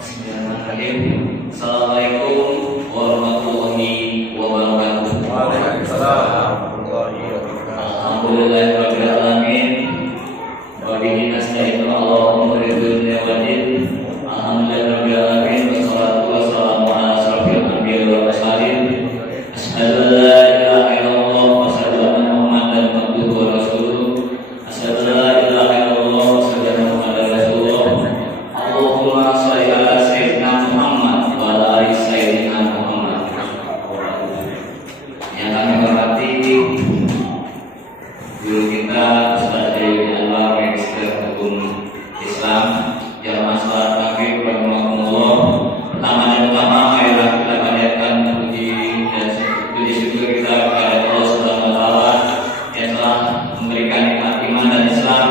Bismillahirrahmanirrahim. Assalamualaikum warahmatullahi wabarakatuh. Waalaikumsalam warahmatullahi wabarakatuh. Alhamdulillahirabbil alamin. Wa bihi nasta'inu ala umuri dunya wad din. Alhamdulillahirabbil alamin. Wassalatu wassalamu ala asyrofil anbiya'i wal mursalin. Asyhadu an la ilaha illallah wa asyhadu anna Muhammadan abduhu wa rasuluh. Asyhadu an la ilaha illallah wa asyhadu anna Muhammadan rasulullah. Allahumma shalli ala sayyidina Muhammad wa ala ali sayyidina Muhammad. Yang kami hormati guru kita Ustaz Jayyid Anwar, Magister Hukum Islam, Jamaah Salat Maghrib Rahimahumullah. Pertama dan utama, marilah kita panjatkan puji syukur kita kepada Allah Subhanahu wa taala yang telah memberikan nikmat iman dan Islam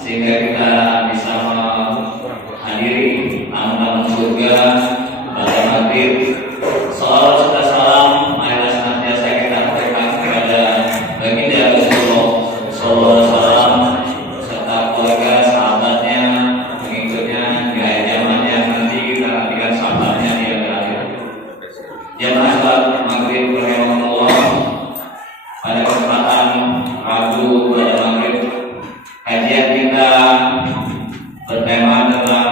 sehingga kita bisa menghadiri tamu-tamu surga pada maghrib. Salawat serta salam marilah senantiasa kita berikan kepada baginda Rasulullah sallallahu alaihi wasallam serta keluarga, sahabatnya, pengikutnya di akhir zaman yang nanti kita nantikan sahabatnya di akhir. Jamaah salat maghrib rahimahumullah, pada kesempatan Rabu pada maghrib kajian kita bertema tentang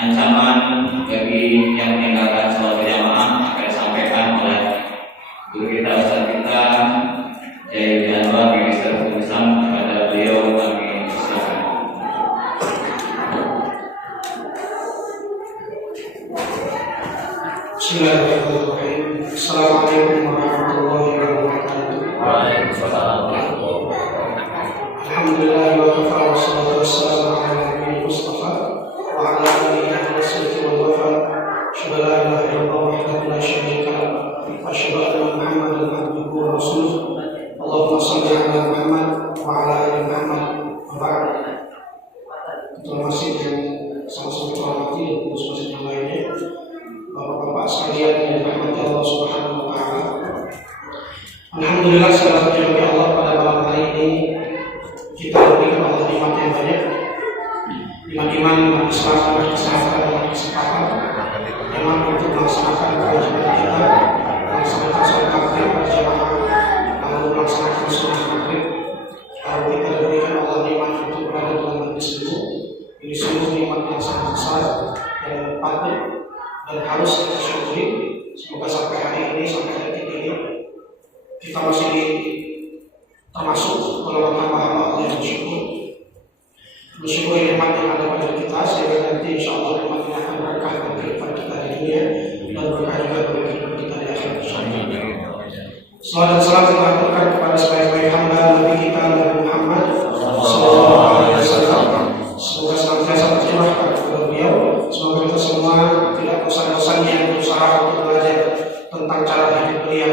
ancaman bagi yang meninggalkan sholat berjamaah akan disampaikan oleh guru kita, Ustaz kita Jayyid Anwar, Magister Hukum Islam. Kepada beliau kami silakan. Bismillahirrahmanirrahim. Assalamualaikum warahmatullahi wabarakatuh. Waalaikumsalam warahmatullahi wabarakatuh. Alhamdulillah wa kafa wa salatu wassalamu ala nabiyil mustafa wa ala alihi wa sahbihi wa wafa. Asyhadu an la ilaha illallah wahdahu la syarika lah wa asyhadu anna Muhammadan abduhu wa rasuluh. Allahumma shalli ala Muhammad wa ala ali Muhammad wa ba'd. Ketua masjid yang sama-sama kita hormati dan pengurus masjid yang lainnya, Bapak-bapak sekalian yang dirahmati Allah Subhanahu wa taala. Alhamdulillah, segala puji bagi Allah pada malam hari ini kita diberikan Allah nikmat yang banyak. Iman-iman, iman Islam, iman kesehatan, iman kesempatan. Iman untuk melaksanakan kewajiban kita, melaksanakan sholat maghrib berjamaah, lalu melaksanakan sunnah maghrib. Lalu kita diberikan Allah nikmat untuk berada dalam majlis itu. Ini sungguh nikmat yang sangat besar dan patut dan harus kita syukuri. Semoga sampai hari ini, sampai detik ini, kita masih termasuk golongan hamba Allah yang bersyukur nikmat yang ada pada kita, sehingga nanti insya Allah nikmat ini akan berkah bagi kehidupan kita di dunia dan berkah juga bagi kehidupan kita di akhirat. Salawat dan salam kita aturkan kepada sebaik-baik hamba Nabi kita Nabi Muhammad sallallahu alaihi wasallam. Semoga senantiasa tercurah kepada beliau. Semoga kita semua tidak bosan-bosannya yang berusaha untuk belajar tentang cara hidup beliau,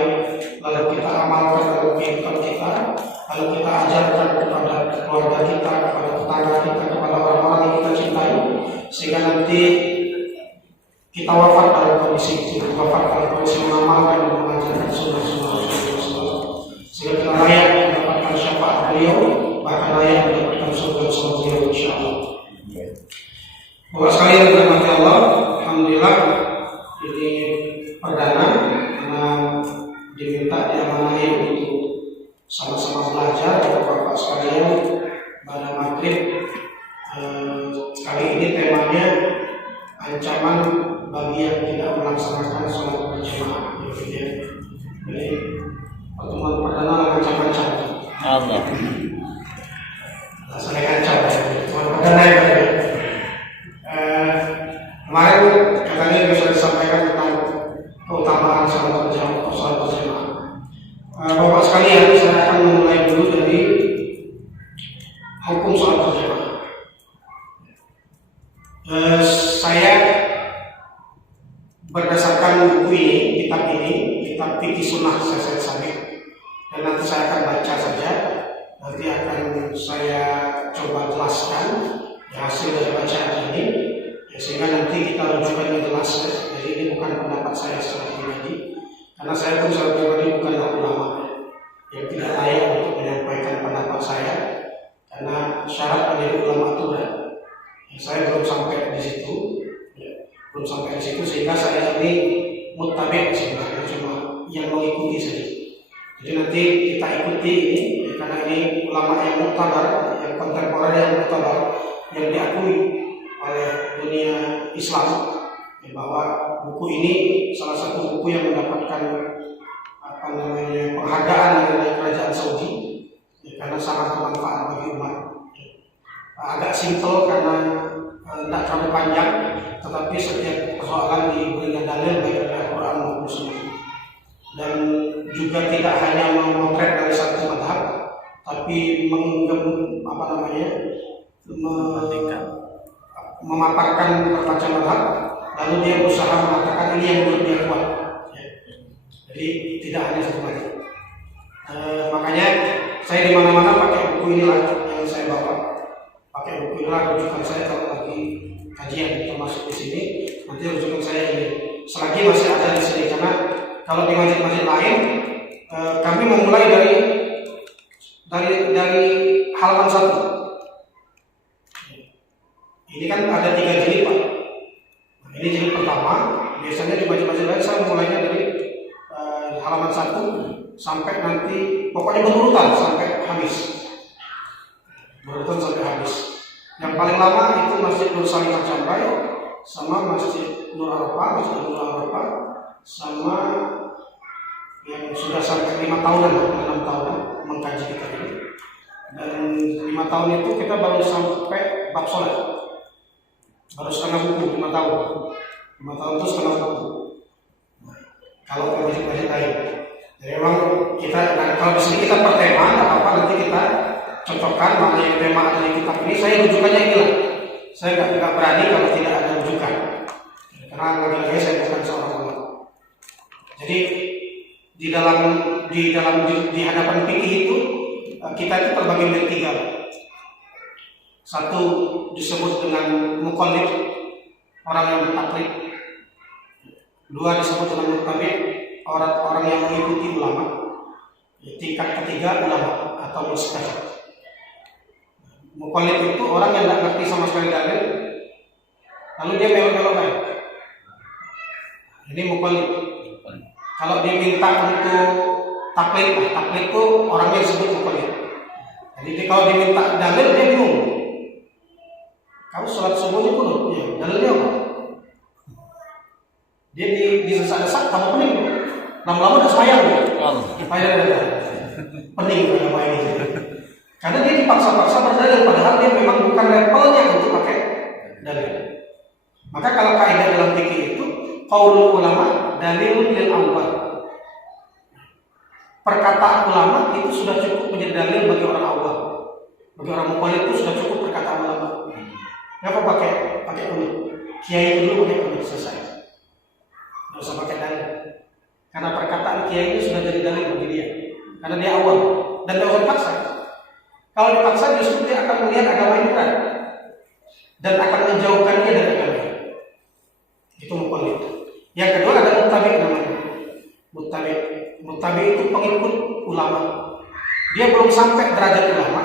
lalu kita amalkan dalam kehidupan kita, lalu kita ajarkan kepada keluarga kita, kepada tetangga kita, kepada orang-orang yang kita cintai, sehingga nanti kita wafat dalam kondisi itu, wafat dalam kondisi mengamalkan dan mengajarkan sunnah-sunnah Rasulullah, sehingga kita layak mendapatkan syafaat beliau, bahkan layak mendapatkan surga beliau insyaallah. Bapak sekalian dirahmati Allah, alhamdulillah ini perdana karena diminta diamanahi untuk sama-sama belajar Bapak sekalian pada maghrib. Kali ini temanya ancaman bagi yang tidak melaksanakan sholat berjamaah. Jadi pertemuan perdana ancam-ancam. Allah. Saya ancam pertemuan perdana ya. Kemarin katanya bisa disampaikan tentang keutamaan sholat berjamaah. Bapak sekalian, saya akan memulai dulu dari hukum sholat berjamaah. Saya berdasarkan buku ini, kitab Fikih Sunnah Syekh Sabiq, dan nanti saya akan baca saja. Nanti akan saya coba jelaskan hasil dari bacaan ini, sehingga nanti kita rujukan yang jelas. Jadi ini bukan pendapat saya secara pribadi, karena saya pun secara pribadi bukanlah ulama yang tidak layak untuk menyampaikan pendapat saya, karena syarat menjadi ulama itu berat. Saya belum sampai di situ. belum sampai di situ, sehingga saya ini muttabi sebenarnya, cuma yang mengikuti saja. Jadi nanti kita ikuti ini, karena ini ulama yang muktabar, yang kontemporer, yang muktabar, yang diakui oleh dunia Islam, bahwa buku ini salah satu buku yang mendapatkan penghargaan dari kerajaan Saudi, karena sangat bermanfaat bagi umat. Agak simpel karena tidak terlalu panjang, tetapi setiap persoalan diberikan dalil baik dari Al-Quran maupun Sunnah. Dan juga tidak hanya memotret dari satu mazhab, tapi memaparkan berbagai mazhab, lalu dia berusaha mengatakan ini yang menurut dia kuat. Jadi tidak hanya satu mazhab. Makanya saya di mana-mana pakai buku inilah yang saya bawa. Pakai buku inilah rujukan saya kalau lagi kajian, termasuk di sini. Nanti rujukan saya ini. Selagi masih ada di sini, karena kalau di masjid-masjid lain, kami memulai dari halaman 1. Ini kan ada 3 jilid, Pak. Ini jilid pertama. Biasanya di masjid-masjid lain saya mulainya dari halaman 1 sampai nanti, pokoknya berurutan sampai habis. Berurutan sampai habis. Yang paling lama itu Masjid Nur Salimah Cambai, sama Masjid Nur Arafah, sama yang sudah sampai 5 tahunan, 6 tahunan mengkaji kitab ini. Dan 5 tahun itu kita baru sampai bab sholat, baru setengah buku. 5 tahun itu setengah buku. Kalau ke masjid-masjid lain, jadi memang kita, kalau di sini kita per tema, nggak apa-apa, nanti kita cocokkan mana yang tema dari kitab ini. Saya rujukannya inilah. Saya nggak berani kalau tidak ada rujukan, karena lagi-lagi saya bukan seorang ulama. Jadi di hadapan fikih itu kita itu terbagi menjadi 3. Satu disebut dengan muqallid, orang yang bertaklid. 2 disebut dengan muttabi, orang yang mengikuti ulama. Tingkat ketiga ulama atau mujtahid. Muqallid itu orang yang tidak ngerti sama sekali dalil, lalu dia belok-belok aja. Ini muqallid. Kalau dia minta untuk taklid itu orang yang disebut muqallid. Jadi kalau diminta dalil dia bingung. Kamu sholat subuhnya kunut, ya, dalilnya apa? Dia didesak-desak tambah pening. Lama-lama udah sayang ya. Pening apa ini. Karena dia dipaksa-paksa berdalil, padahal dia memang bukan levelnya untuk pakai dalil. Maka kalau kaidah dalam fikih itu qaulul ulama dalilun lil awwal. Perkataan ulama itu sudah cukup menjadi dalil bagi orang awam. Bagi orang muqallid itu sudah cukup perkataan ulama. Kenapa pakai kunut? Kiai dulu pakai kunut, selesai. Tidak usah pakai dalil. Karena perkataan kiai itu sudah jadi dalil bagi dia. Karena dia awam dan tidak usah dipaksa. Kalau dipaksa justru dia akan melihat agama ini berat dan akan menjauhkan dia dari agama. Itu muqallid. Yang kedua ada muttabi namanya. Muttabi itu pengikut ulama. Dia belum sampai derajat ulama,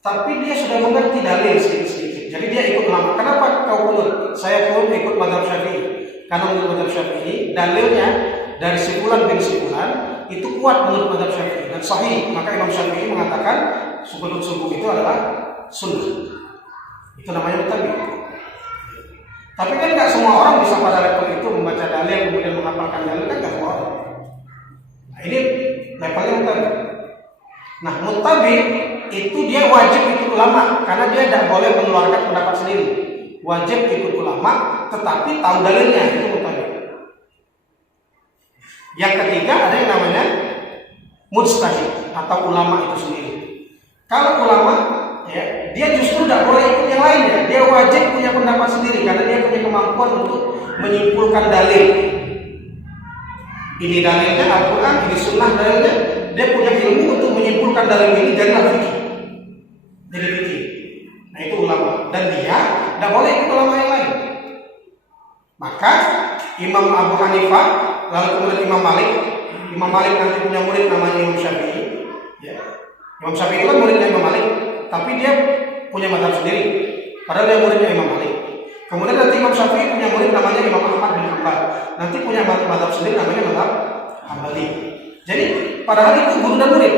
tapi dia sudah mengerti dalil sedikit-sedikit. Jadi dia ikut ulama. Kenapa kau kunut? Saya kunut ikut mazhab Syafi'i. Karena menurut mazhab Syafi'i dalilnya dari sebulan bin sebulan itu kuat menurut mazhab Syafi'i dan sahih. Maka Imam Syafi'i mengatakan kunut subuh itu adalah sunnah. Itu namanya muttabi. Tapi kan nggak semua orang bisa pada level itu membaca dalil kemudian menghafalkan dalil, kan nggak semua orang. Nah ini levelnya muttabi. Nah muttabi itu dia wajib ikut ulama karena dia tidak boleh mengeluarkan pendapat sendiri. Wajib ikut ulama, tetapi tahu dalilnya, itu muttabi. Yang ketiga ada yang namanya mujtahid atau ulama itu sendiri. Kalau ulama, ya, dia justru tidak boleh ikut yang lainnya. Dia wajib punya pendapat sendiri karena dia punya kemampuan untuk menyimpulkan dalil. Ini dalilnya Al-Quran, ini sunnah dalilnya. Dia punya ilmu untuk menyimpulkan dalil ini jadilah fikih. Jadi fikih. Nah itu ulama. Dan dia tidak boleh ikut ulama yang lain. Maka Imam Abu Hanifah, lalu kemudian Imam Malik nanti punya murid namanya Imam Syafi'i. Ya. Imam Syafi'i itu kan muridnya Imam Malik, tapi dia punya mazhab sendiri. Padahal dia muridnya Imam Malik. Kemudian nanti Imam Syafi'i punya murid namanya Imam Ahmad bin Hanbal, nanti punya mazhab sendiri namanya mazhab Hambali. Jadi padahal itu guru dan murid.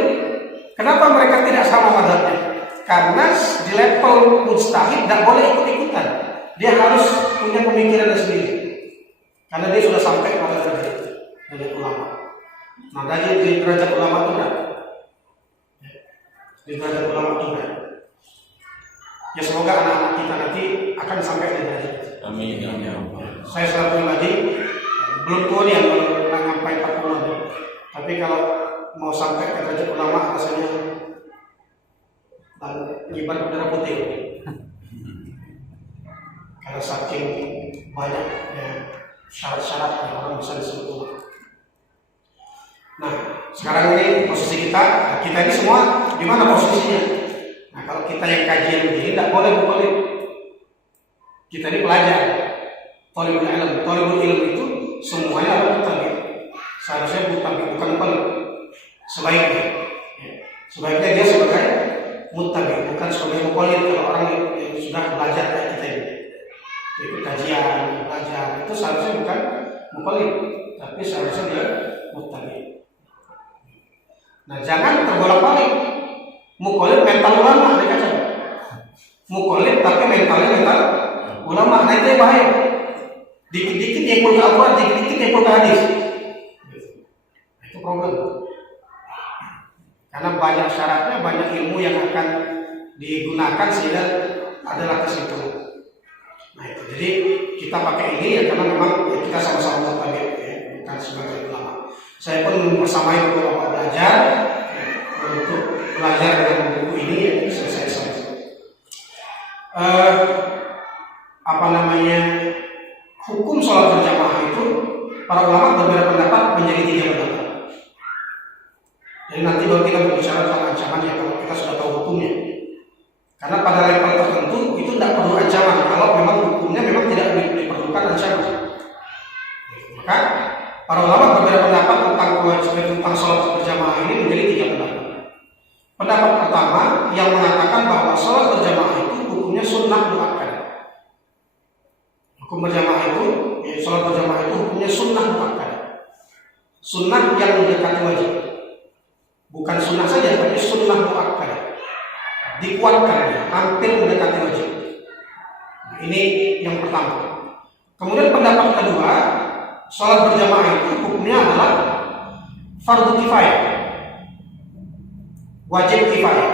Kenapa mereka tidak sama mazhabnya? Karena di level mujtahid tidak boleh ikut-ikutan. Dia harus punya pemikiran sendiri. Karena dia sudah sampai pada derajat ulama. Nah, di derajat ulama itu berapa? Di derajat ulama itu berapa? Ya semoga anak-anak kita nanti akan sampai di derajat. Amin. Saya secara pribadi belum tua nih yang sampai 40. Tapi kalau mau sampai ke derajat ulama rasanya nyebar udara putih. Karena saking banyaknya syarat-syarat yang orang bisa disebut ulama. Nah, sekarang ini posisi kita ini semua di mana posisinya? Nah, kalau kita yang kajian begini tidak boleh mukallid. Kita ini pelajar. Thalibul ilm itu semuanya adalah mutabi. Seharusnya bukan mukallid. Sebaiknya dia sebagai mutabi, bukan sebagai mukallid. Kalau orang yang sudah belajar kayak kita ini, ikut kajian, belajar, itu seharusnya bukan mukallid, tapi seharusnya dia mutabi. Nah, jangan terbolak-balik. Mukallid mental ulama, ada kacau. Mukallid tapi mentalnya mental ulama, nah itu yang bahaya. Dikit-dikit yang pun Al-Quran, dikit-dikit yang pun hadis. Itu problem. Karena banyak syaratnya, banyak ilmu yang akan digunakan sehingga adalah kesimpulan. Nah itu, jadi kita pakai ini ya karena memang ya, kita sama-sama mutabi, ya, bukan sebagai ulama. Saya pun bersamai beberapa belajar untuk belajar dengan buku ini ya selesai. Hukum sholat berjamaah itu para ulama berbeda pendapat menjadi 3 pendapat. Jadi nanti baru kita berbicara tentang ancaman ya kalau kita sudah tahu hukumnya. Karena pada level tertentu itu tidak perlu ancaman kalau memang hukumnya memang tidak diperlukan ancaman. Maka para ulama berbeda pendapat tentang kewajiban tentang sholat berjamaah ini menjadi 3 pendapat. Pendapat pertama yang mengatakan bahwa sholat berjamaah itu hukumnya sunnah muakkad. Hukum berjamaah itu, ya, sholat berjamaah itu hukumnya sunnah muakkad. Sunnah yang mendekati wajib. Bukan sunnah saja, tapi sunnah muakkad. Dikuatkan, hampir mendekati wajib. Nah, ini yang pertama. Kemudian pendapat kedua, sholat berjamaah itu hukumnya adalah fardu kifayah, wajib kifayah.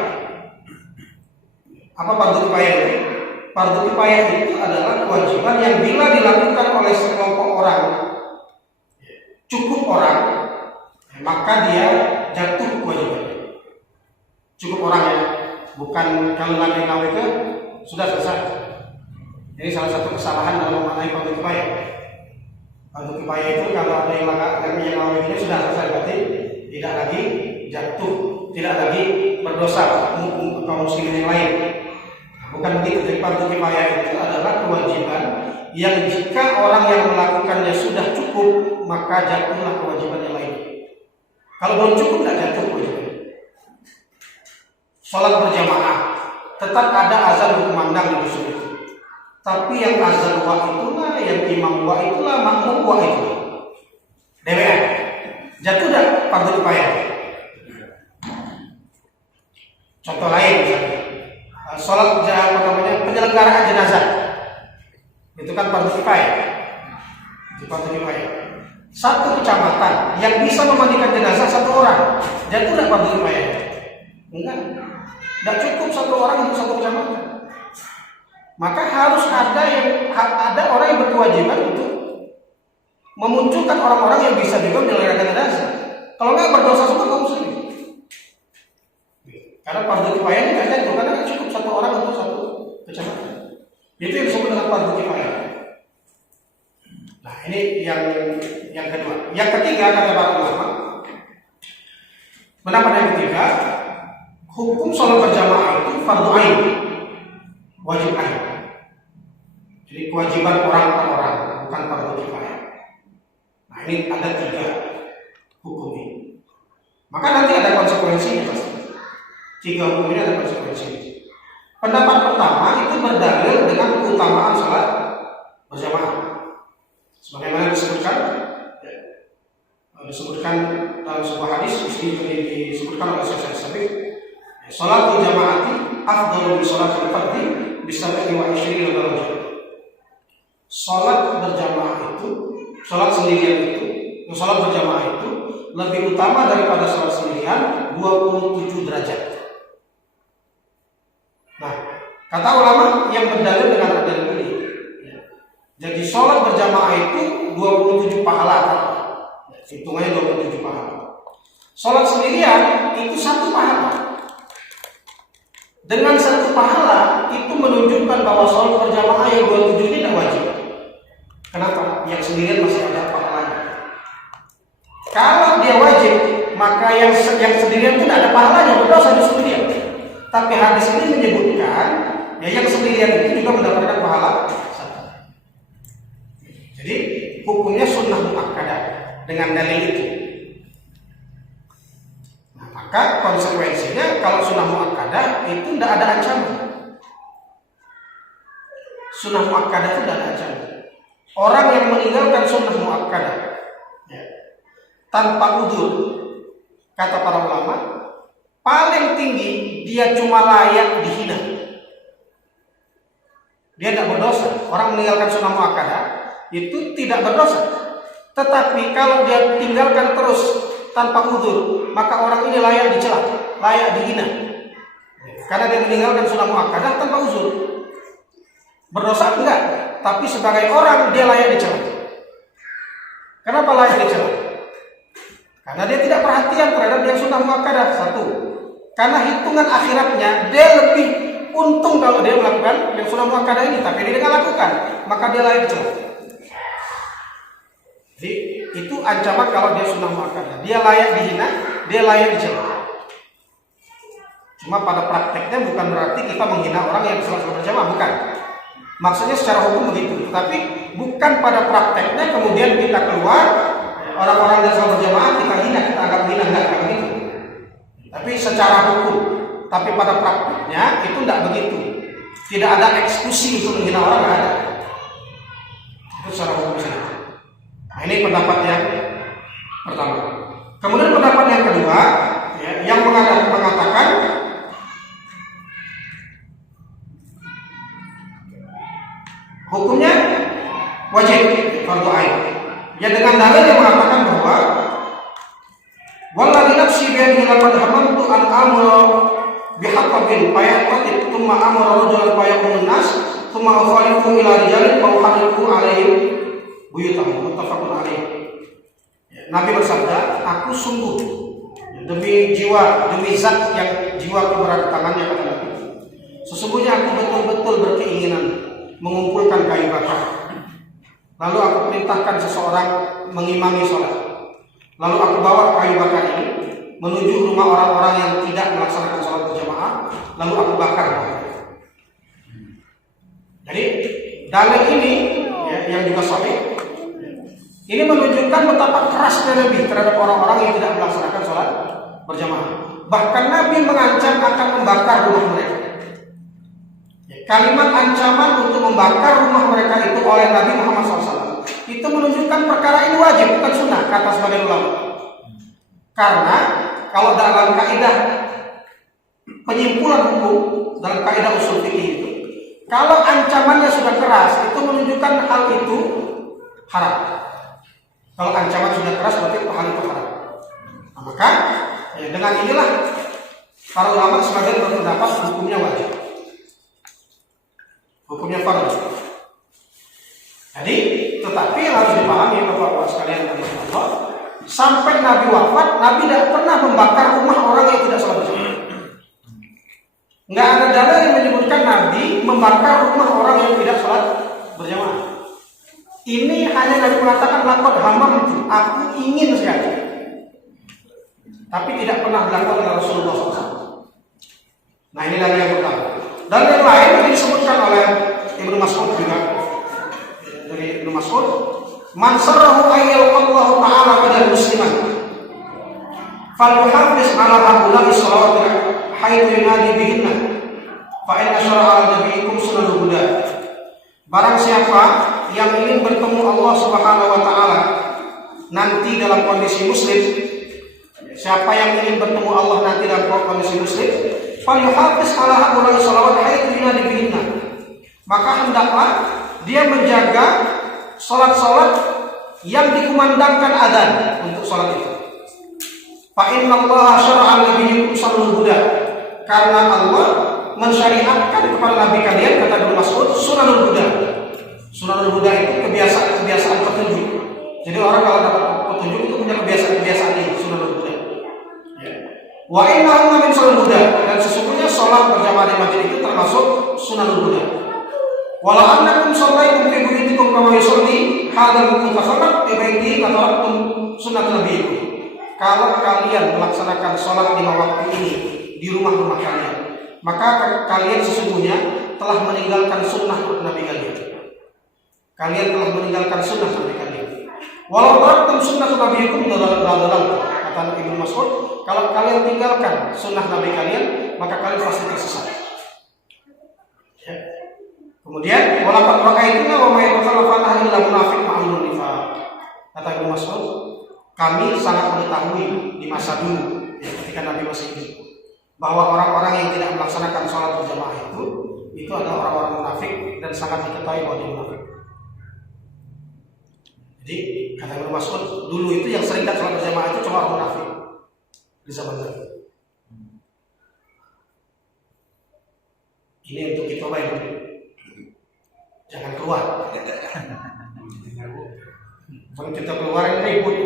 Apa fardu kifayah itu? Fardu kifayah itu adalah kewajiban yang bila dilakukan oleh sekelompok orang, cukup orang, maka dia jatuh kewajiban. Cukup orang ya, bukan kalau lagi ngawe ke sudah selesai. Ini salah satu kesalahan dalam memaknai fardu kifayah. Fardu kifayah itu kalau ada yang ngawe ini sudah selesai, berarti tidak lagi jatuh, tidak lagi berdosa kaum muslimin yang lain. Bukan begitu. Jadi fardu kifayah itu adalah kewajiban yang jika orang yang melakukannya sudah cukup maka jatuhlah kewajiban yang lain. Kalau belum cukup tidak jatuh kewajiban. Sholat berjamaah tetap ada azan berkumandang di dusun itu. Tapi yang azan wa itulah, yang imam wa itulah, makmum wa itulah. DWR. Jatuh tidak fardu kifayah. Contoh lain misalnya. Sholat penyelenggaraan jenazah itu kan fardu kifayah. Satu kecamatan yang bisa memandikan jenazah 1 orang, jatuh tidak fardu kifayah? Enggak. Tidak cukup 1 orang untuk 1 kecamatan. Maka harus ada orang yang berkewajiban untuk memunculkan orang-orang yang bisa juga menyelenggarakan jenazah. Kalau nggak berdosa semua kaum muslimin. Karena fardu kifayah ini tidak jatuh karena cukup 1 orang untuk 1 kecamatan. Itu yang disebut dengan fardu kifayah. Nah ini yang kedua. Yang ketiga kata para ulama, pendapat yang ketiga, hukum sholat berjamaah itu fardu ain, wajib ain. Jadi kewajiban orang per orang, bukan fardu kifayah. Nah ini ada 3 hukum ini. Maka nanti ada konsekuensinya pasti. 3 hukum ini ada konsekuensinya. Pendapat pertama itu berdalil dengan keutamaan sholat berjamaah. Sebagaimana disebutkan dalam sebuah hadis disebutkan oleh Syekh Sabik, salatul jamaati afdalu min salatil fardhi bi 27 darajah. Salat berjamaah itu, salat sendirian itu, salat berjamaah itu lebih utama daripada salat sendirian 27 derajat. Nah, kata ulama yang berdalil dengan dalil ini, jadi salat berjamaah itu 27 pahala. Hitungannya 27 pahala. Salat sendirian itu 1 pahala. Dengan 1 pahala itu menunjukkan bahwa salat berjamaah yang 27 ini tidak wajib. Kenapa? Yang sendirian masih ada pahalanya. Kalau dia wajib, maka yang sendirian itu tidak ada pahalanya, berdosa justru dia. Tapi hadis ini menyebutkan ya yang sendirian itu juga mendapatkan pahala 1. Jadi hukumnya sunnah muakkadah dengan dalil itu. Nah, maka konsekuensinya kalau sunnah muakkadah itu tidak ada ancaman. Sunnah muakkadah itu tidak ada ancaman. Orang yang meninggalkan sunnah muakkadah ya, tanpa udzur, kata para ulama, paling tinggi dia cuma layak dihina. Dia tidak berdosa. Orang meninggalkan sunnah muakkadah itu tidak berdosa. Tetapi kalau dia tinggalkan terus tanpa udzur, maka orang ini layak dicela, layak dihina. Karena dia meninggalkan sunnah muakkadah tanpa udzur. Berdosa enggak, tapi sebagai orang dia layak dicela. Kenapa layak dicela? Karena dia tidak perhatian terhadap yang sunnah muakkadah. 1. Karena hitungan akhiratnya dia lebih untung kalau dia melakukan yang sunnah muakkadah ini, tapi dia tidak lakukan, maka dia layak dicela. Jadi itu ancaman kalau dia sunnah muakkadah. Dia layak dihina, dia layak dicela. Cuma pada prakteknya bukan berarti kita menghina orang yang sholat berjamaah, bukan. Maksudnya secara hukum begitu, tapi bukan pada prakteknya kemudian kita keluar orang-orang yang sholat berjamaah kita hina, kita anggap hina, enggak begitu. Tapi secara hukum, tapi pada prakteknya itu tidak begitu. Tidak ada eksekusi untuk menghina orang, tidak ada. Itu secara hukum saja. Nah, ini pendapat yang pertama. Kemudian pendapat yang kedua, ya, yang mengatakan hukumnya wajib fardu ain. Ya dengan dalil yang mengatakan bahwa wallahi nafsi bi yadihi laqad hamantu an amra bihaqqin fayaqatib thumma amara rajulan fayaqumun nas thumma ukhalifu ila rijalin fa uhadiku alaihim buyutahum muttafaqun alaih. Nabi bersabda, aku sungguh demi jiwa, demi zat yang jiwa berada di tangannya, kata Nabi, sesungguhnya aku betul-betul berkeinginan mengumpulkan kayu bakar. Lalu aku perintahkan seseorang mengimami sholat. Lalu aku bawa kayu bakar ini menuju rumah orang-orang yang tidak melaksanakan sholat berjamaah. Lalu aku bakar. Jadi dalil ini ya, yang juga sahih, ini menunjukkan betapa kerasnya Nabi terhadap orang-orang yang tidak melaksanakan sholat berjamaah. Bahkan Nabi mengancam akan membakar rumah mereka. Kalimat ancaman untuk membakar rumah mereka itu oleh Nabi Muhammad SAW itu menunjukkan perkara ini wajib, bukan sunnah, kata sebagian ulama. Karena kalau dalam kaidah penyimpulan hukum, dalam kaidah usul fikih itu, kalau ancamannya sudah keras, itu menunjukkan hal itu haram. Kalau ancaman sudah keras, berarti hal itu haram. Nah, maka ya, dengan inilah para ulama sebagian berpendapat hukumnya wajib. Hukumnya fardu. Jadi, tetapi yang harus dipahami Bapak-bapak sekalian dan Allah, sampai Nabi wafat, Nabi tidak pernah membakar rumah orang yang tidak sholat berjamaah. Nggak ada dalil yang menyebutkan Nabi membakar rumah orang yang tidak sholat berjamaah. Ini hanya Nabi mengatakan laqad hamamtu, aku ingin sekali. Tapi tidak pernah dilakukan oleh Rasulullah SAW. Nah, ini dalil yang pertama. Dan yang lain yang disebutkan oleh Ibnu Mas'ud juga, dari Ibnu Mas'ud, man sarrahu ayyal Allah Ta'ala pada musliman falyuhafiz ala haula'i shalawat haitsu yunadi bihinna fa inna syara'a nabiyikum sunnah huda. Barang siapa yang ingin bertemu Allah Subhanahu wa taala nanti dalam kondisi muslim, siapa yang ingin bertemu Allah nanti dalam kondisi muslim, falyuhafiz ala haula'i shalawat haitsu yunadi bihinna. Maka hendaklah dia menjaga salat-salat yang dikumandangkan adzan untuk salat itu. Fa innallaha syara'a nabiyyikum sallallahu huda. Karena Allah mensyariatkan kepada nabi kalian, kata Ibnu Mas'ud, sunanul huda. Sunanul huda itu kebiasaan petunjuk. Jadi orang kalau dapat petunjuk itu punya kebiasaan ini, sunanul huda. Wa innahu min sunanul huda, dan sesungguhnya salat berjamaah di masjid itu termasuk sunanul huda. Walau annakum shallaitum fi buyutikum kama yusalli hadzal mutakhallaf fi baiti fataraktum sunnat nabiyikum. Kalau kalian melaksanakan salat lima waktu ini di rumah-rumah kalian, maka kalian sesungguhnya telah meninggalkan sunnah Nabi kalian. Kalian telah meninggalkan sunnah Nabi kalian. Walau taraktum sunnah nabiyikum dalalan, kata Ibnu Mas'ud, kalau kalian tinggalkan sunnah Nabi kalian, maka kalian pasti tersesat. Ya. Kemudian walaqad ra'aytuna wa ma yatakhallafana illa munafiq ma'amrun nifaq. Kata Ibnu Mas'ud, kami sangat mengetahui di masa dulu, ya, ketika Nabi masih hidup, bahwa orang-orang yang tidak melaksanakan sholat berjamaah itu adalah orang-orang munafik dan sangat diketahui bahwa dia munafik. Jadi kata Ibnu Mas'ud, dulu itu yang sering tak sholat berjamaah itu cuma orang munafik di zaman Nabi. Ini untuk kita coba dulu. Jangan keluar. Kalau kita keluar ini ribut.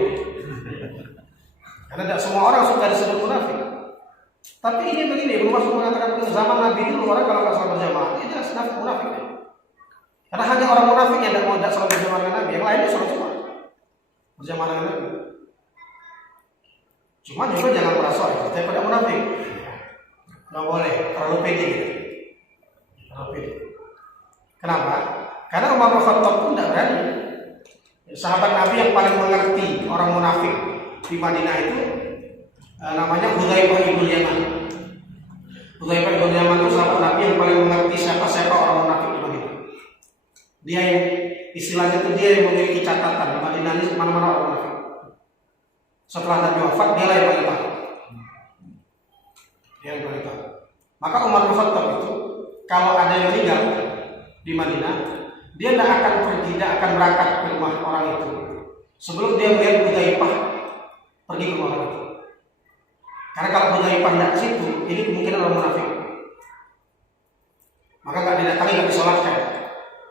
Karena tidak semua orang suka disebut munafik. Tapi ini begini, Ibnu Mas'ud mengatakan zaman Nabi dulu orang kalau nggak sholat berjamaah itu jelas munafik. Karena hanya orang munafik yang tidak mau sholat berjamaah dengan Nabi, yang lainnya sholat semua berjamaah dengan Nabi. Cuma juga jangan merasa saya pada munafik. Nggak boleh, terlalu pede gitu. Terlalu pede. Kenapa? Karena Umar bin Khattab pun tidak berani. Sahabat Nabi yang paling mengerti orang munafik di Madinah itu namanya Hudzaifah bin Yaman. Hudzaifah bin Yaman itu sahabat Nabi yang paling mengerti siapa-siapa orang munafik di Madinah. Dia yang istilahnya itu dia yang memiliki catatan di Madinah ini mana-mana orang munafik. Setelah Nabi wafat dia lah yang paling tahu. Dia yang paling tahu. Maka Umar bin Khattab itu kalau ada yang meninggal di Madinah, dia tidak akan pergi, tidak akan berangkat ke rumah orang itu sebelum dia melihat Hudzaifah pergi ke rumah orang itu. Karena kalau Hudzaifah tidak ke situ, ini kemungkinan orang munafik. Maka nggak didatangi, nggak disolatkan.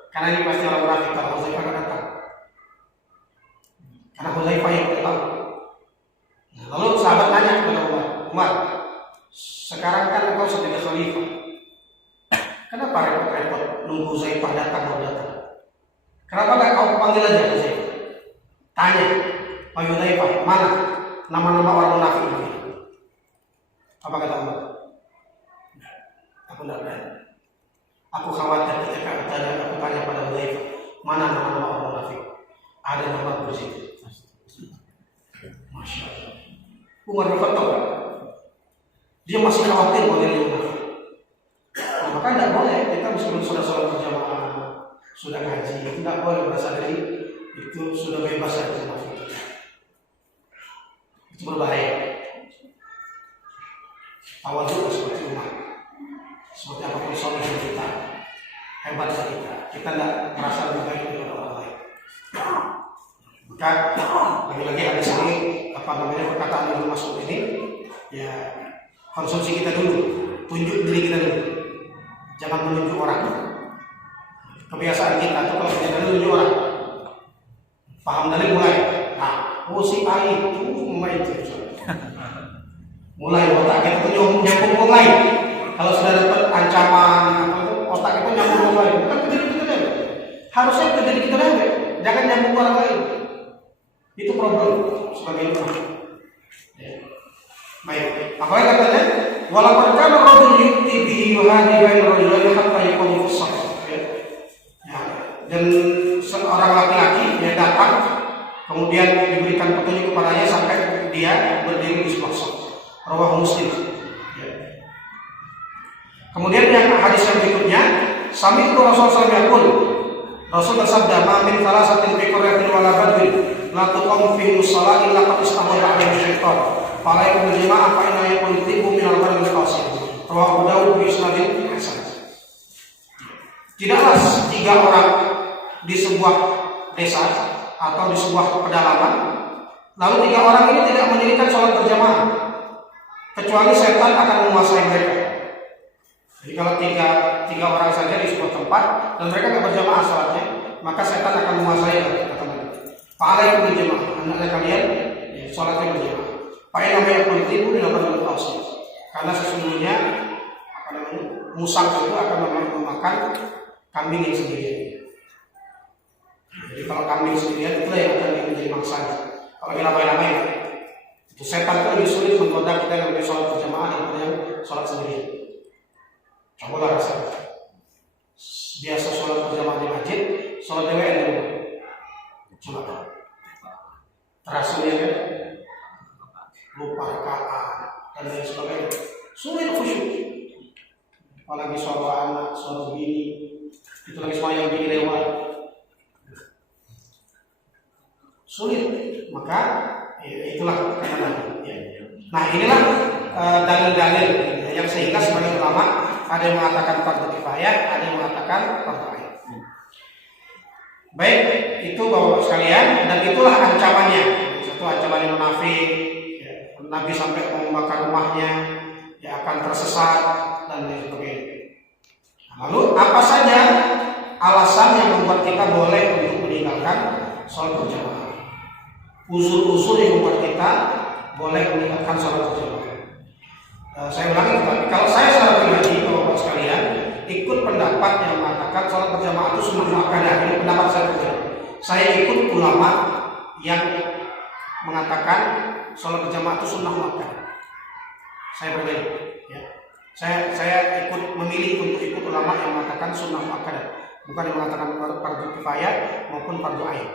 Karena ini pasti orang munafik kalau Hudzaifah nggak datang. Karena Hudzaifah yang tahu. Nah, lalu sahabat tanya kepada Umar, sekarang kan engkau sudah khalifah. Kenapa repot-repot nunggu Hudzaifah datang baru datang? Kenapa nggak kau panggil aja Hudzaifah? Tanya, Pak Hudzaifah, mana nama-nama orang munafik ini? Apa kata Umar? Aku tidak berani. Aku khawatir ketika aku tanya pada Hudzaifah, mana nama-nama orang munafik? Ada nama di situ. Masya Allah. Umar bin Khattab, dia masih khawatir modelnya munafik. Maka tidak boleh kita meskipun sudah sholat berjamaah, sudah ngaji, tidak boleh merasa diri itu sudah bebas dari munafik. Itu berbahaya. Awal juga seperti Umar, seperti apapun sholat kita, hebat kita tidak merasa lebih baik dari orang lain. Maka lagi-lagi hadis ini perkataan Ibnu Mas'ud ini, ya konsumsi kita dulu, tunjuk diri kita dulu. Jangan menunjuk orang. Kebiasaan kita itu kalau kita menunjuk orang, paham dalil mulai. Nah, si A itu mulai otak kita itu nyambung ke lain. Kalau sudah dapat ancaman, otak kita nyambung ke lain. Bukan ke diri kita deh. Harusnya ke diri kita deh. Jangan nyambung ke orang lain. Itu problem sebagai orang. Baik. Apalagi katanya? Walaupun kana rajul yu'ti bihi wa hadi baina rajulaini hatta yaqumu fi shaff. Ya. Dan seorang laki-laki dia datang kemudian diberikan petunjuk kepadanya sampai dia berdiri di sebuah shaf. Rawahu Muslim. Ya. Kemudian yang hadis yang berikutnya, sami'tu Rasulullah sallallahu alaihi wasallam Rasul bersabda, "Ma min thalathatin fi qaryatin wala badwin la tuqamu fihi shalah illa qad istahwadha 'alaihi syaitan. Fala yakun jama'ah fa inna yakun tibu min al-badil qasim." Rawahu Abu Dawud bi isnadin hasan. Tidaklah 3 orang di sebuah desa atau di sebuah pedalaman, lalu 3 orang ini tidak mendirikan sholat berjamaah, kecuali setan akan menguasai mereka. Jadi kalau tiga orang saja di sebuah tempat dan mereka tidak berjamaah sholatnya, maka setan akan menguasai kata mereka. Fa'alaikum bil jamaah, hendaknya kalian sholatnya berjamaah. Fa'in namanya kuntibu dilakukan dengan tausiah. Karena sesungguhnya musang itu akan memakan kambing yang sendirian. Jadi kalau kambing sendirian itulah yang akan menjadi mangsanya. Kalau kita ramai-ramai, itu setan itu lebih sulit menggoda kita yang lebih sholat berjamaah daripada yang sholat sendirian. Cobalah rasakan. Biasa sholat berjamaah di masjid, sholat DWN di rumah. Coba. Terasa ya kan? Lupa rakaat dan lain sebagainya. Sulit khusyuk. Apalagi sholat anak, sholat bini, itu lagi semua yang bini lewat. Sulit. Maka itulah kadang-kadang. Nah inilah dalil-dalil yang sehingga sebagai ulama ada yang mengatakan fardu kifayah, ada yang mengatakan fardu ain. Baik, itu Bapak sekalian, dan itulah ancamannya. Satu ancaman yang munafik, Nabi sampai membakar rumahnya, akan tersesat dan lain sebagainya. Lalu apa saja alasan yang membuat kita boleh untuk meninggalkan sholat berjamaah? Usul-usul yang membuat kita boleh meninggalkan sholat berjamaah. Saya ulangi, tapi kalau saya secara pribadi, Bapak sekalian, ikut pendapat yang mengatakan sholat berjamaah itu sunnah muakkadah. Ini pendapat saya pribadi. Saya ikut ulama yang mengatakan sholat berjamaah itu sunnah muakkadah. Saya pribadi, ya. Saya ikut memilih untuk ikut ulama yang mengatakan sunnah muakkadah, bukan yang mengatakan fardu kifayah maupun fardu ain.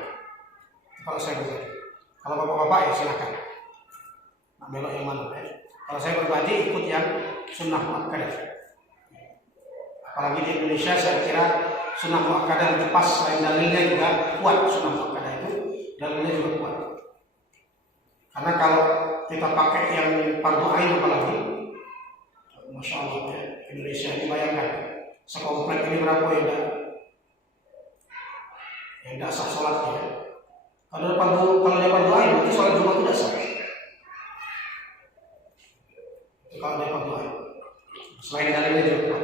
Kalau saya pribadi. Kalau bapak-bapak ya silakan. Nak belok yang mana? Kalau saya pribadi ikut yang sunnah muakkadah. Apalagi di Indonesia saya kira sunnah muakkadah lebih pas, selain dalilnya juga kuat. Sunnah muakkadah itu dalilnya juga kuat. Karena kalau kita pakai yang fardu ain apalagi, masya Allah ya, Indonesia ini bayangkan sekomplek ini berapa yang tidak sah sholatnya. Kalau dia fardu ain berarti sholat Jumat tidak sah. Kalau dia fardu ain, selain dalilnya juga kuat.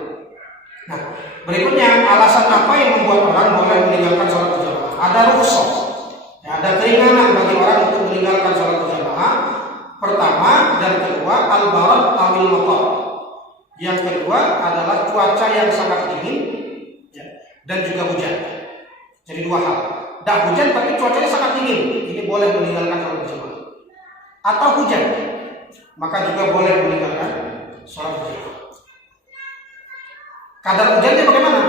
Nah, berikutnya alasan apa yang membuat orang boleh meninggalkan sholat berjamaah? Ada rukhsah, ya, ada keringanan bagi orang untuk meninggalkan sholat berjamaah. Pertama dan kedua, al-barad awil matar. Yang kedua adalah cuaca yang sangat dingin, ya, dan juga hujan. Jadi 2 hal. Tidak hujan tapi cuacanya sangat dingin, ini boleh meninggalkan sholat berjamaah. Atau hujan, maka juga boleh meninggalkan sholat berjamaah. Kadar hujannya bagaimana?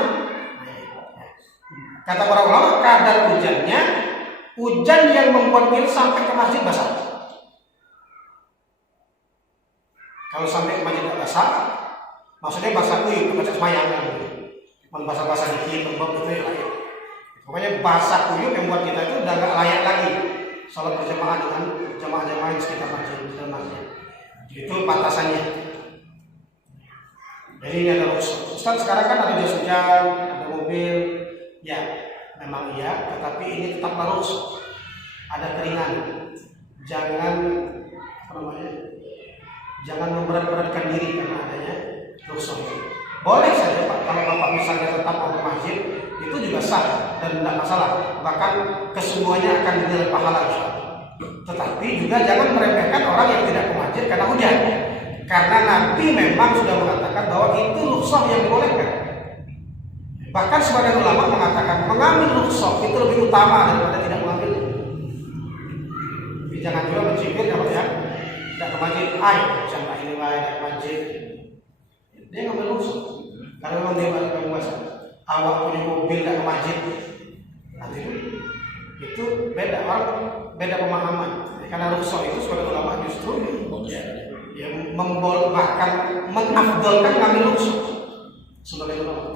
Kata para ulama, kadar hujannya hujan yang membuat kita sampai ke masjid basah. Kalau sampai ke masjid basah, maksudnya basah kuyup, baca semayang, basah-basah dikit, lembab itu ya layak. Pokoknya basah kuyup yang membuat kita itu udah gak layak lagi sholat berjamaah dengan jamaah-jamaah yang sekitar masjid. Itu batasannya. Jadi ini ada rukhsah. Ustaz, sekarang kan ada jas hujan, ada mobil, ya memang iya, tetapi ini tetaplah rukhsah. Ada keringan. Jangan memberat-beratkan diri karena adanya rukhsah. Boleh saja Pak, kalau Bapak misalnya tetap mau ke masjid, itu juga sah dan tidak masalah. Bahkan kesemuanya akan dinilai pahala. Tetapi juga jangan meremehkan orang yang tidak ke masjid karena hujan. Karena Nabi memang sudah mengatakan bahwa itu rukhsah yang dibolehkan. Bahkan sebagian ulama mengatakan mengambil rukhsah itu lebih utama daripada tidak mengambil. Jadi jangan juga mencibir kalau ya tidak ke masjid. Jangan ini ke masjid. Dia ngambil rukhsah. Karena memang dia balik puasa. Awak punya mobil tidak ke masjid. Nanti itu beda orang, beda pemahaman. Karena rukhsah itu sebagai ulama justru yang bahkan mengafdolkan ngambil rukhsah sebagai ulama.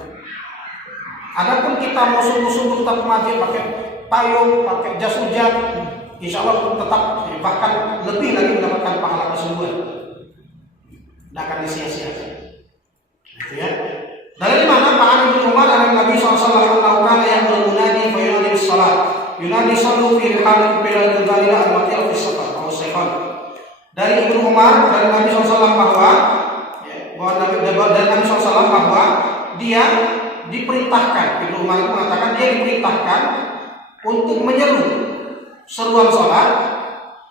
Adapun kita mau sungguh-sungguh tetap masjid pakai payung, pakai jas hujan, insya Allah tetap bahkan lebih lagi mendapatkan pahala kesungguhan. Tidak akan disia-siakan. Gitu ya. Dari mana Pak Ibnu Umar dari Nabi SAW melakukan yang bermunadi fayunadi salat, yunadi sallu fi rihalikum bila dzalila al-matil fi safar atau sefar. Dari Ibnu Umar dari Nabi SAW bahwa dari Nabi SAW bahwa dia diperintahkan, Ibnu Umar mengatakan dia diperintahkan untuk menyeru seruan salat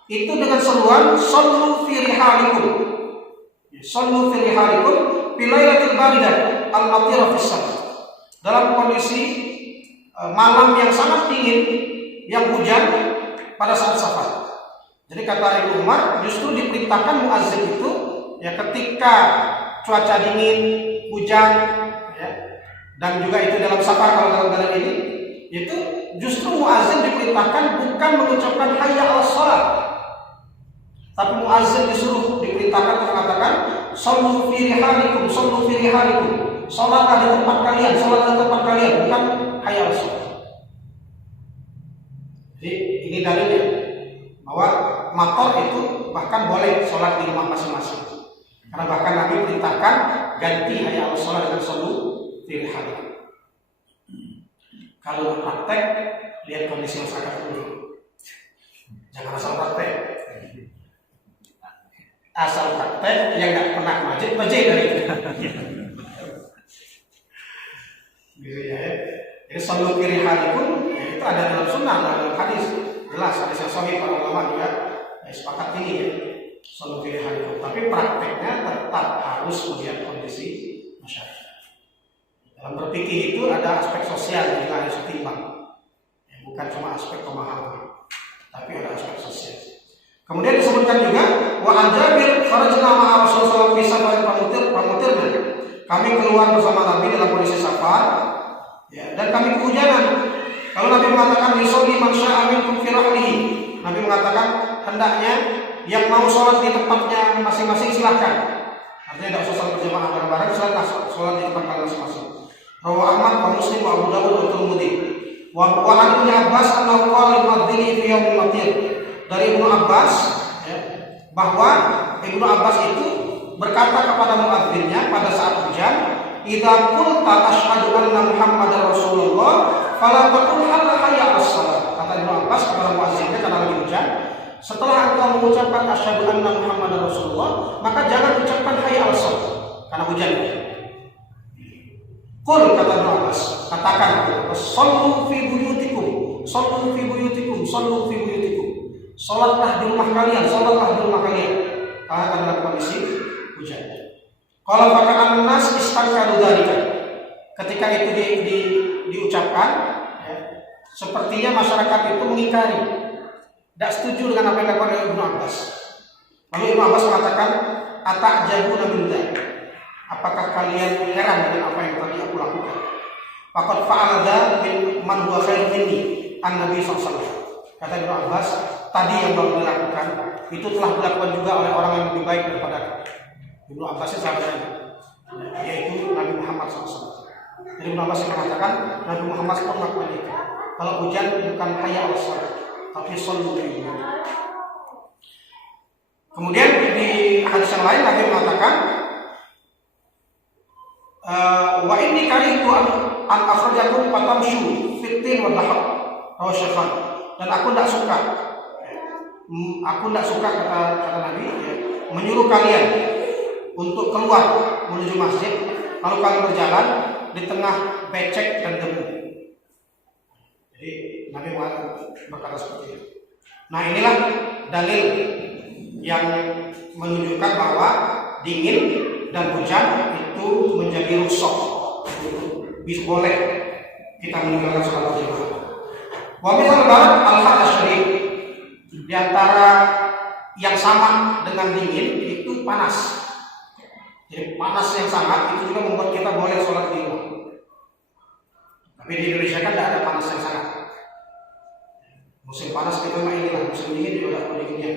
itu dengan seruan sallu fi rihalikum. Sallu fi rihalikum bilailatil baridah al-matira fis safar. Dalam kondisi malam yang sangat dingin, yang hujan pada saat safar. Jadi kata Ibnu Umar, justru diperintahkan muazzin itu ya ketika cuaca dingin, hujan, ya, dan juga itu dalam safar kalau dalam keadaan ini, itu justru muazzin diperintahkan bukan mengucapkan hayya 'alas shalah, tapi muazzin disuruh diperintahkan mengatakan sallu fi rihalikum, sallu fi rihalikum, salatlah di tempat kalian, salat di tempat kalian, bukan hayya 'alas shalah. Jadi ini dalilnya bahwa motor itu bahkan boleh sholat di rumah masing-masing. Karena bahkan Nabi perintahkan ganti hayya 'alas shalah dengan sallu fi rihalikum. Kalau praktek, lihat kondisi masyarakat dulu. Jangan asal praktek. Asal praktek yang nggak pernah masjid dari itu. Gitu ya. Jadi sallu fi rihalikum itu ada dalam sunnah, dalam hadis. Jelas hadis yang sahih para ulama juga sepakat ini ya. Sallu fi rihalikum. Tapi prakteknya tetap harus melihat kondisi masyarakat. Dalam berpikir itu ada aspek sosial yang juga harus ditimbang, ya, bukan cuma aspek pemahaman, tapi ada aspek sosial. Kemudian disebutkan juga wa Jabir kharajna ma'a Rasulullah fi safarin pamutirna. Kami keluar bersama Nabi dalam kondisi safar, ya, dan kami kehujanan. Kalau Nabi mengatakan yusolli man syaa minkum fi rahlihi, Nabi mengatakan hendaknya yang mau sholat di tempatnya masing-masing silahkan. Artinya tidak usah sholat berjamaah bareng-bareng, silahkan sholat di tempat kalian masing-masing. Rawahu Ahmad wa Muslim wa Abu Dawud wa Tirmidzi. Wa an Ibnu Abbas annahu qala al-mu'adzini fi yaumil matir. Dari Ibnu Abbas ya, bahwa Ibnu Abbas itu berkata kepada muadzinnya pada saat hujan, "Idza qulta asyhadu anna Muhammadar Rasulullah, fala taqul hayya 'alas shalah." Kata Ibnu Abbas kepada muadzinnya karena lagi hujan, setelah engkau mengucapkan asyhadu anna Muhammadar Rasulullah, maka jangan ucapkan hayya 'alas shalah karena hujan. Qul kata Ibnu Abbas, katakan sallu fi buyutikum, sallu fi buyutikum, sallu fi buyutikum. Salatlah di rumah kalian, salatlah di rumah kalian. Karena dalam kondisi hujan. Kalau faka'an nas istankaru dzalika. Ketika itu diucapkan, ya, sepertinya masyarakat itu mengingkari, tidak setuju dengan apa yang dilakukan oleh Ibnu Abbas. Lalu Ibnu Abbas mengatakan, "Ata'jabuna min dzalik." Apakah kalian heran dengan apa yang tadi aku lakukan? Faqad fa'ala min man huwa khairun minni, an-nabi sallallahu alaihi wasallam. Kata Ibnu Abbas, tadi yang baru dilakukan itu telah dilakukan juga oleh orang yang lebih baik daripada Ibnu Abbas sahabatnya, yaitu Nabi Muhammad SAW. Jadi Ibnu Abbas mengatakan Nabi Muhammad pun melakukan itu. Kalau hujan bukan hayya 'alas shalah, tapi sallu alaihi. Kemudian di hadis yang lain Nabi mengatakan, wa inni karihtu an akhrajakum fatamshu fitin wa dahab rawahu Syafi'i. Dan aku tidak suka kata Nabi ya, menyuruh kalian untuk keluar menuju masjid lalu kalian berjalan di tengah becek dan debu. Jadi Nabi berkata seperti itu. Nah, inilah dalil yang menunjukkan bahwa dingin dan hujan itu menjadi rukhsah, bisa boleh kita meninggalkan sholat berjamaah. Wa misal barat al-had asy-syadid, di antara yang sama dengan dingin itu panas. Jadi panas yang sangat itu juga membuat kita boleh sholat di rumah. Tapi di Indonesia kan tidak ada panas yang sangat. Musim panas kita mah inilah, musim dingin juga ada dinginnya.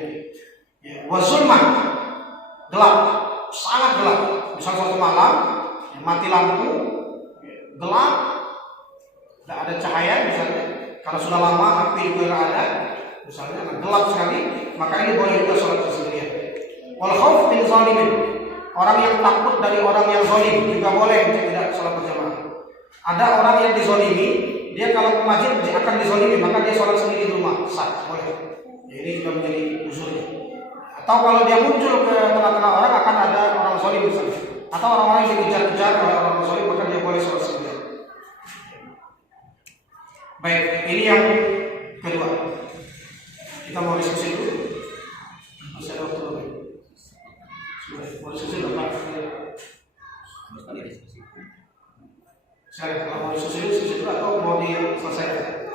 Ya, wa zulmah, gelap, sangat gelap. Misal suatu malam mati lampu, gelap, tidak ada cahaya misalnya, kalau sudah lama api juga tidak ada, misalnya gelap sekali, maka ini boleh juga sholat bersendirian. Wal khauf min zalimin, orang yang takut dari orang yang zalim juga boleh untuk tidak sholat berjamaah. Ada orang yang dizalimi, dia kalau ke masjid akan dizalimi, maka dia sholat sendiri di rumah, sah, boleh. Ya, ini juga menjadi uzurnya. Atau kalau dia muncul ke tengah-tengah orang, akan ada orang zalim misalnya, atau orang-orang yang dikejar-kejar oleh orang zalim, maka dia boleh sholat sendiri. Baik, ini yang kedua. Kita mau diskusi dulu. Masih ada waktu lebih. Sudah, mau diskusi dulu Pak. Saya mau diskusi dulu atau mau diselesaikan?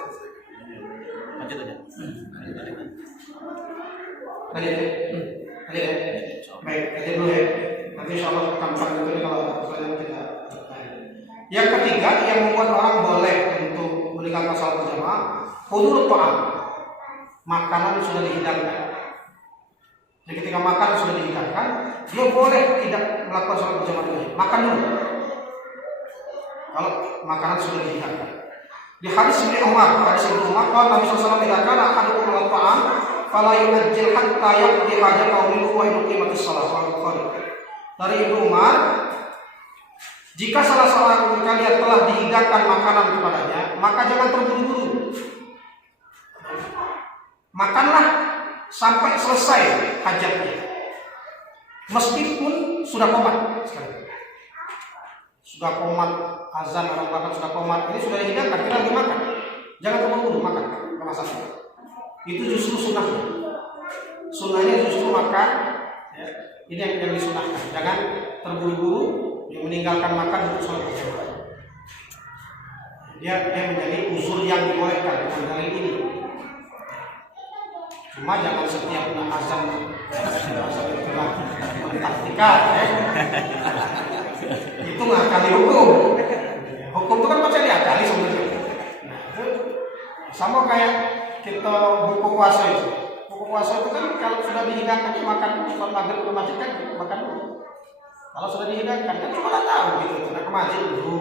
Lanjut aja. Aja. Baik, aja dulu ya. Nanti insya Allah kapan itu kalau pertanyaan kita. Yang ketiga, yang membuat orang boleh untuk meninggalkan sholat berjamaah, hudur ta'am, makanan sudah dihidangkan. Jadi ketika makan sudah dihidangkan, dia boleh tidak melakukan sholat berjamaah lagi. Makan dulu. Kalau makanan sudah dihidangkan. Di hadis Ibnu Umar, kalau Nabi SAW mengatakan ahadukum ala ta'am fala yunajjil hatta yaqdi hajatahu minhu wa yuqimatis shalah. Dari Ibnu Umar, jika salah seorang kalian telah dihidangkan makanan kepadanya, maka jangan terburu-buru. Makanlah sampai selesai hajatnya, meskipun sudah qomat. Sudah qomat azan, orang makan sudah qomat, ini sudah dihidangkan, kita lagi makan. Jangan terburu-buru makan, nggak masalah. Itu justru sunnahnya. Sunnahnya justru makan. Ya, ini yang disunahkan. Jangan terburu-buru yang meninggalkan makan untuk sholat berjamaah. Dia menjadi uzur yang dibolehkan dengan dalil ini. Cuma jangan setiap azan taktikal, ya. Itu ngakali hukum. Hukum itu kan pasti diakali sebenarnya. Nah, itu sama kayak kita buku puasa itu. Buku puasa itu kan kalau sudah dihidangkan makan sholat maghrib ke masjid kan makan dulu. Kalau sudah dihidangkan kan cuma tahu gitu, tidak ke masjid dulu.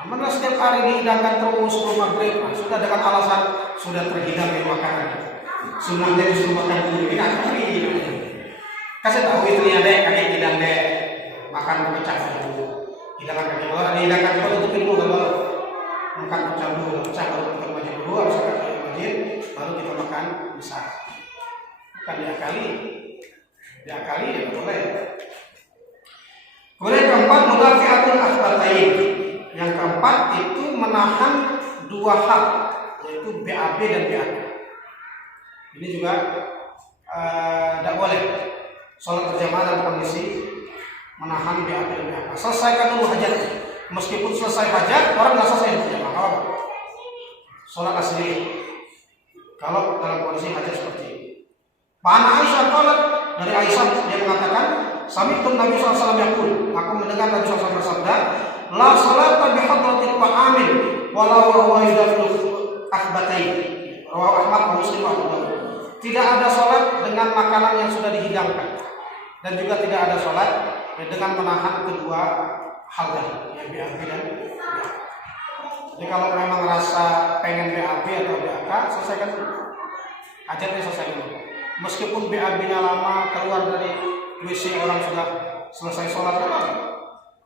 Namun setiap hari dihidangkan terus sebelum maghrib, sudah dengan alasan sudah terhidang dari makanan. Sunnahnya disuruh makan dulu, ini kan kasih tahu itu ya deh, kakek hidang deh, makan pecah dulu. Hidangan kakek kalau ada hidangan juga tutupin dulu, kalau makan pecah dulu, pecah baru kita masjid dulu, harus ke masjid, baru kita makan besar. Bukan diakali ya boleh. Kemudian keempat, mudafi'atul akhbatain. Yang keempat itu menahan dua hal, yaitu BAB dan BAK. Ini juga tidak boleh sholat berjamaah dalam kondisi menahan BAB dan BAK. Selesaikan dulu hajat. Meskipun selesai hajat, orang nggak selesai berjamaah. Sholat asli. Kalau dalam kondisi hajat seperti ini. Pak Aisyah qalat, dari Aisyah dia mengatakan, sami'tu Nabi SAW yaqul, aku mendengar Nabi SAW bersabda, la salata bi hadratil ta'amil walau huwa yudafi'u akhbatain. Rawahu Ahmad wa Muslim wa Abu Dawud. Tidak ada salat dengan makanan yang sudah dihidangkan, dan juga tidak ada salat dengan menahan kedua hal tadi, yang BAB dan BAK. Jadi kalau memang rasa pengen BAB atau BAK, selesaikan dulu. Hajatnya selesaikan dulu. Meskipun BAB-nya lama, keluar dari WC orang sudah selesai sholat,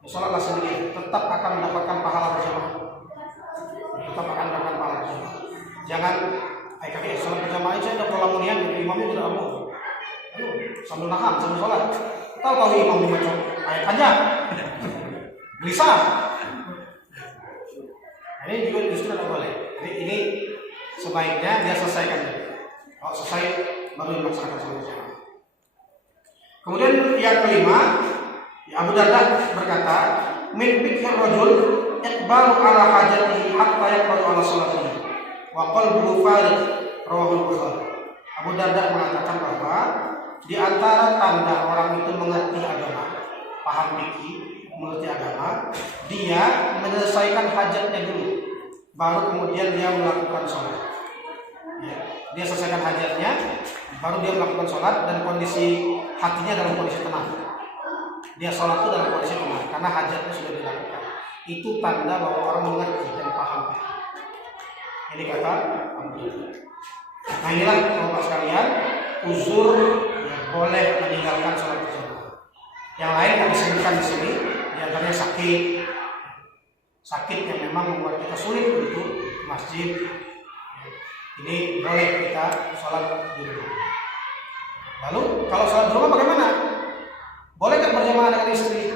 sholatlah sendiri, tetap akan mendapatkan pahala berjamaah. Tetap akan mendapatkan pahala berjamaah. Jangan, kakek sholat berjamaah aja udah pelamunian, imamnya udah amu. Ayo, sambil nahan, sambil sholat. Tahu imam dibaca ayat aja, gelisah. Ini juga justru tidak boleh. Jadi ini sebaiknya dia selesaikan. Kalau selesai baru dilaksanakan sholat berjamaah. Kemudian yang kelima, Abu Darda berkata, min fikir rajul iqbalu ala hajatihi hatta yaqbalu ala salatihi wa qalbuhu farid, rawahu Bukhari. Abu Darda mengatakan bahwa di antara tanda orang itu mengerti agama, paham fikih, mengerti agama, dia menyelesaikan hajatnya dulu, baru kemudian dia melakukan sholat. Ya, dia selesaikan hajatnya, baru dia melakukan sholat, dan kondisi hatinya dalam kondisi tenang. Dia sholat itu dalam kondisi tenang karena hajatnya sudah dilakukan. Itu tanda bahwa orang mengerti dan paham. Ini kata Abdullah. Nah inilah Bapak sekalian, uzur yang boleh meninggalkan sholat berjamaah. Yang lain yang disebutkan di sini, diantaranya sakit yang memang membuat kita sulit untuk masjid. Ini boleh kita sholat di rumah. Lalu kalau sholat di rumah bagaimana? Boleh tak berjamaah dengan istri?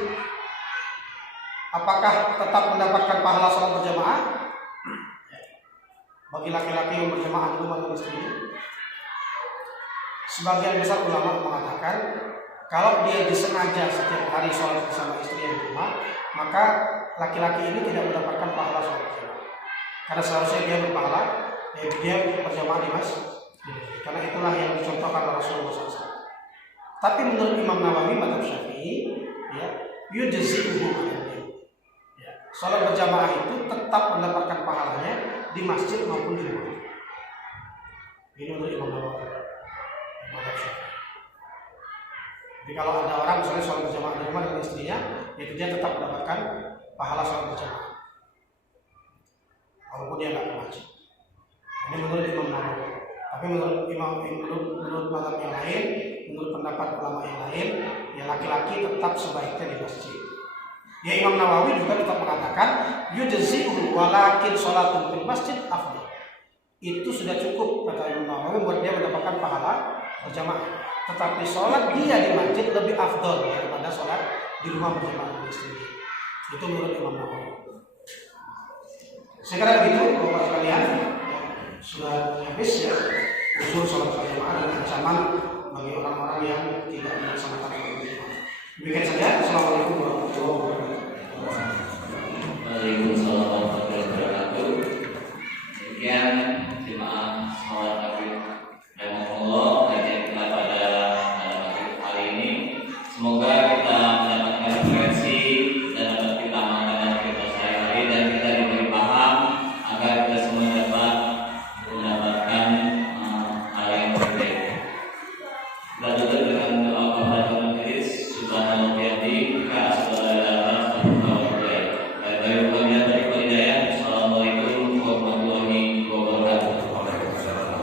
Apakah tetap mendapatkan pahala sholat berjamaah bagi laki-laki yang berjamaah di rumah dengan istrinya? Sebagian besar ulama mengatakan kalau dia disengaja setiap hari sholat bersama istri di rumah, maka laki-laki ini tidak mendapatkan pahala sholat berjamaah. Karena seharusnya dia berpahala, dia berjamaah di masjid. Karena itulah yang dicontohkan oleh Rasulullah SAW. Tapi menurut Imam Nawawi mazhab Syafi'i, ya, yujzi'uhu, ya, sholat berjamaah itu tetap mendapatkan pahalanya di masjid maupun di rumah. Ini menurut Imam Nawawi mazhab Syafi'i. Jadi kalau ada orang misalnya sholat berjamaah di rumah dengan istrinya, itu dia tetap mendapatkan pahala sholat berjamaah, walaupun dia nggak ke masjid. Ini menurut Imam Nawawi. Tapi menurut mazhab yang lain, menurut pendapat ulama yang lain, ya laki-laki tetap sebaiknya di masjid. Ya Imam Nawawi juga tetap mengatakan yujzi'u walakin sholatul fil masjid afdal. Itu sudah cukup kata Imam Nawawi buat dia mendapatkan pahala berjamaah. Tetapi sholat dia di masjid lebih afdal daripada sholat di rumah berjamaah dengan istri. Itu menurut Imam Nawawi. Saya kira begitu Bapak sekalian. Sudah habis ya usul sholat berjamaah dan ancaman bagi orang-orang yang tidak melaksanakan sholat berjamaah. Demikian saja. Assalamualaikum warahmatullahi wabarakatuh. Waalaikumsalam warahmatullahi wabarakatuh. Demikian